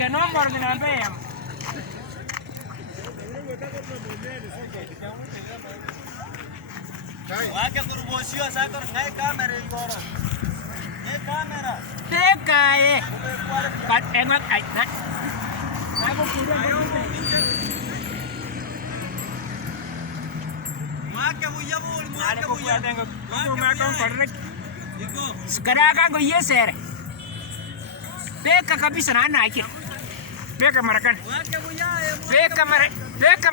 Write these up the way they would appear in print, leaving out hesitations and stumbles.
¿Qué nombre de la vea? Wake kuruboshiwa sasa ngai kamera igoro. Ye kamera. Teka Kat engat ay na. Ako kuda Wake buyabul, wake buyabul. Aku makan korek. Sekarang aku yeser. Teka kabisa na anak. Teka marakan. Wake buyaye. Teka marakan. Teka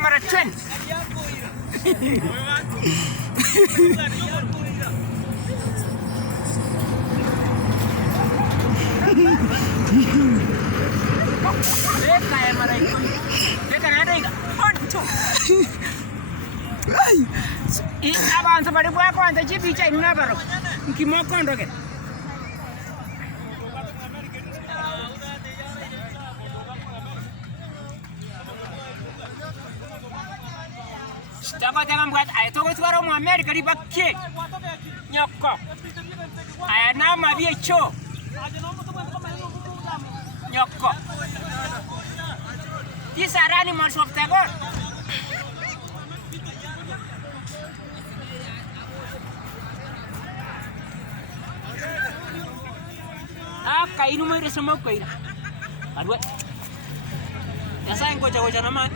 ya marakan. Teka na ada onto. Ay. Abang sabari buat aku antar je bicara ni baru. Kimo kondo ke? Dapat jangan buat ayat tu suara mu Amerika di bakke nyokok ayat nama dia cho nyokok di sarani masuk tegon kainu mai semua kainu aduh ya sayang goja-goja nama